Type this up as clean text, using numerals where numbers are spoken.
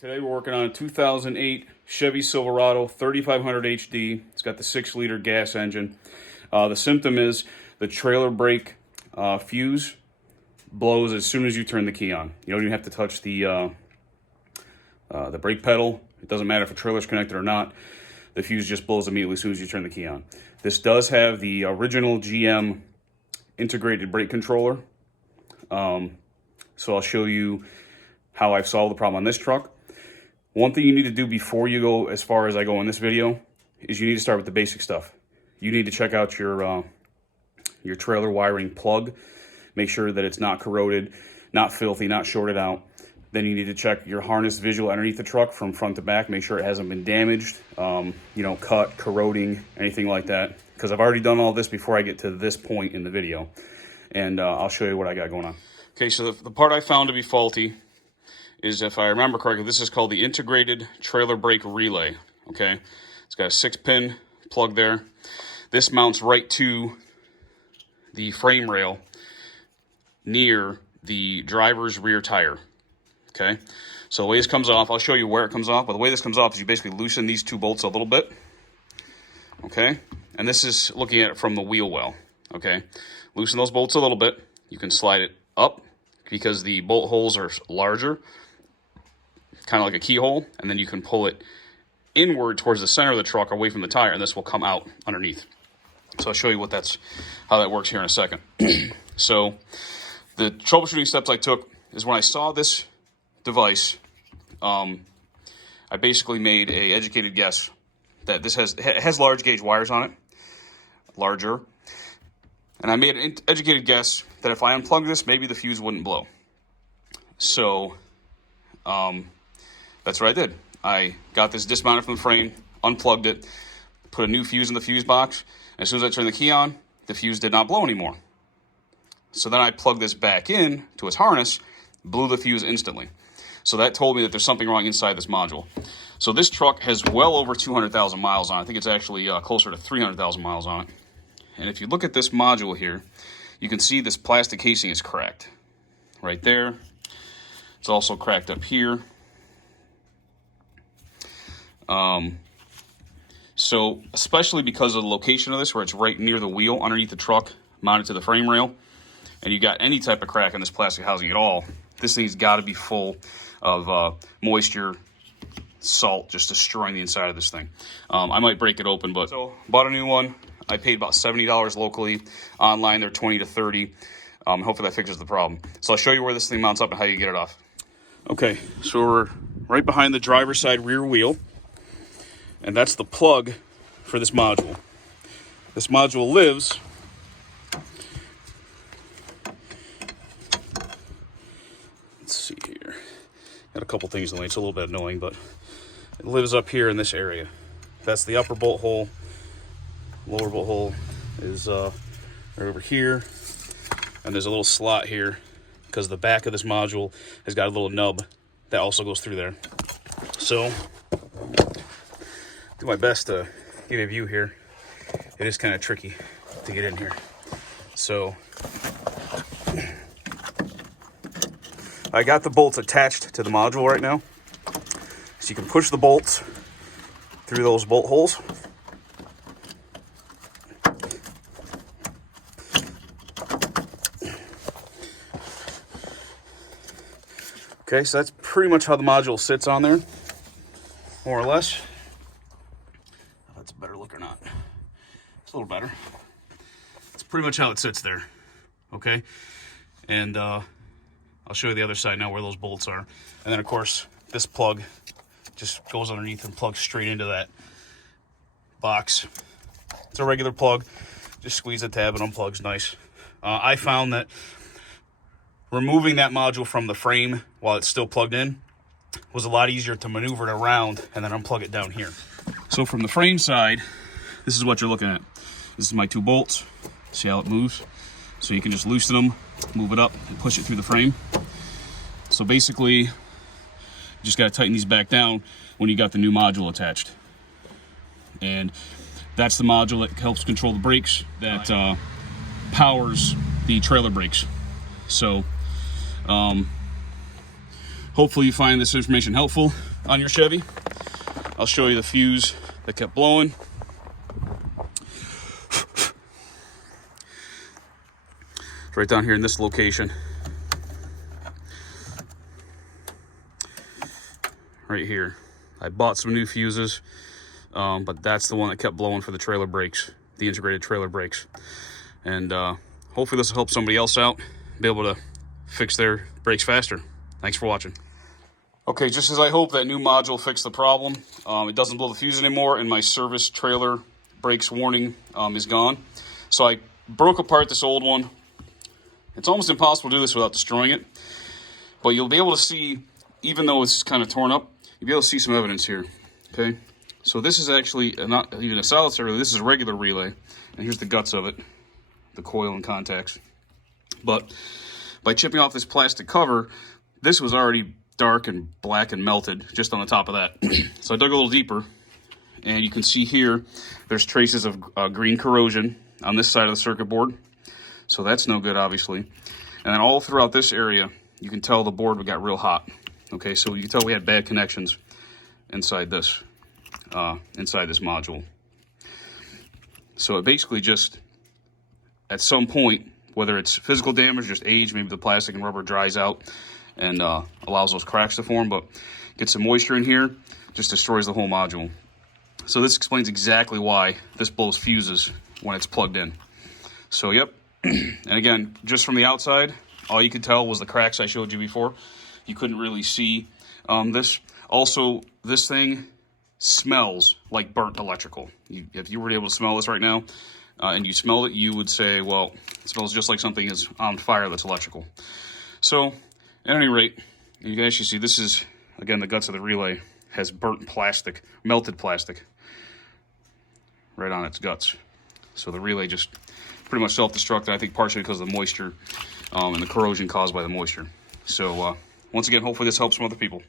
Today we're working on a 2008 Chevy Silverado 3500 HD. It's got the 6-liter gas engine. The symptom is the trailer brake fuse blows as soon as you turn the key on. You don't even have to touch the brake pedal. It doesn't matter if a trailer's connected or not. The fuse just blows immediately as soon as you turn the key on. This does have the original GM integrated brake controller. So I'll show you how I've solved the problem on this truck. One thing you need to do before you go as far as I go in this video is you need to start with the basic stuff. You need to check out your trailer wiring plug. Make sure that it's not corroded, not filthy, not shorted out. Then you need to check your harness visual underneath the truck from front to back. Make sure it hasn't been damaged, cut, corroding, anything like that. Because I've already done all this before I get to this point in the video. And I'll show you what I got going on. Okay, so the part I found to be faulty is, if I remember correctly, this is called the Integrated Trailer Brake Relay, okay? It's got a 6-pin plug there. This mounts right to the frame rail near the driver's rear tire, okay? So the way this comes off, I'll show you where it comes off, but the way this comes off is you basically loosen these two bolts a little bit, okay? And this is looking at it from the wheel well, okay? Loosen those bolts a little bit. You can slide it up because the bolt holes are larger, kind of like a keyhole, and then you can pull it inward towards the center of the truck away from the tire, and this will come out underneath. So I'll show you how that works here in a second. So the troubleshooting steps I took is when I saw this device, I basically made an educated guess that this has large gauge wires on it, larger, and I made an educated guess that if I unplug this, maybe the fuse wouldn't blow. So that's what I did. I got this dismounted from the frame, unplugged it, put a new fuse in the fuse box, and as soon as I turned the key on, the fuse did not blow anymore. So then I plugged this back in to its harness, blew the fuse instantly. So that told me that there's something wrong inside this module. So this truck has well over 200,000 miles on it. I think it's actually closer to 300,000 miles on it. And if you look at this module here, you can see this plastic casing is cracked right there. It's also cracked up here. So especially because of the location of this, where it's right near the wheel underneath the truck, mounted to the frame rail, and you got any type of crack in this plastic housing at all, this thing's got to be full of moisture, salt, just destroying the inside of this thing. I might break it open, but so bought a new one. I paid about $70 locally. Online, they're $20 to $30. Hopefully that fixes the problem. So I'll show you where this thing mounts up and how you get it off. Okay, so we're right behind the driver's side rear wheel, and that's the plug for this module. This module lives let's see here. Got a couple things in the way. It's a little bit annoying, but it lives up here in this area. That's the upper bolt hole. Lower bolt hole is right over here, and there's a little slot here because the back of this module has got a little nub that also goes through there. So do my best to give you a view here. It is kind of tricky to get in here. So I got the bolts attached to the module right now, so you can push the bolts through those bolt holes. Okay, so that's pretty much how the module sits on there, more or less. If that's a better look or not. It's a little better. It's pretty much how it sits there, okay? And I'll show you the other side now where those bolts are. And then, of course, this plug just goes underneath and plugs straight into that box. It's a regular plug. Just squeeze the tab and unplugs nice. I found that removing that module from the frame while it's still plugged in was a lot easier to maneuver it around and then unplug it down here. So from the frame side, this is what you're looking at. This is my two bolts. See how it moves? So you can just loosen them, move it up, and push it through the frame. So basically, you just got to tighten these back down when you got the new module attached. And that's the module that helps control the brakes, that powers the trailer brakes. So hopefully you find this information helpful on your Chevy. I'll show you the fuse that kept blowing. It's right down here in this location. Right here. I bought some new fuses, but that's the one that kept blowing for the trailer brakes, the integrated trailer brakes. And hopefully this will help somebody else out, be able to fix their brakes faster. Thanks for watching. Okay, just as I hope, that new module fixed the problem. It doesn't blow the fuse anymore, and my service trailer brakes warning is gone. So I broke apart this old one. It's almost impossible to do this without destroying it. But you'll be able to see, even though it's kind of torn up, you'll be able to see some evidence here. Okay, so this is actually not even a solitary relay. This is a regular relay. And here's the guts of it, the coil and contacts. But by chipping off this plastic cover, this was already dark and black and melted just on the top of that. So I dug a little deeper, and you can see here there's traces of green corrosion on this side of the circuit board. So that's no good, obviously. And then all throughout this area, you can tell the board got real hot. Okay, so you can tell we had bad connections inside this module. So it basically just, at some point, whether it's physical damage, just age, maybe the plastic and rubber dries out and allows those cracks to form, but get some moisture in here, just destroys the whole module. So this explains exactly why this blows fuses when it's plugged in. So yep, and again, just from the outside, all you could tell was the cracks I showed you before. You couldn't really see this. Also, this thing smells like burnt electrical. If you were able to smell this right now, and you smelled it, you would say, well, it smells just like something is on fire that's electrical. So, at any rate, you can actually see this is, again, the guts of the relay has burnt plastic, melted plastic, right on its guts. So the relay just pretty much self-destructed, I think partially because of the moisture and the corrosion caused by the moisture. So, once again, hopefully this helps some other people.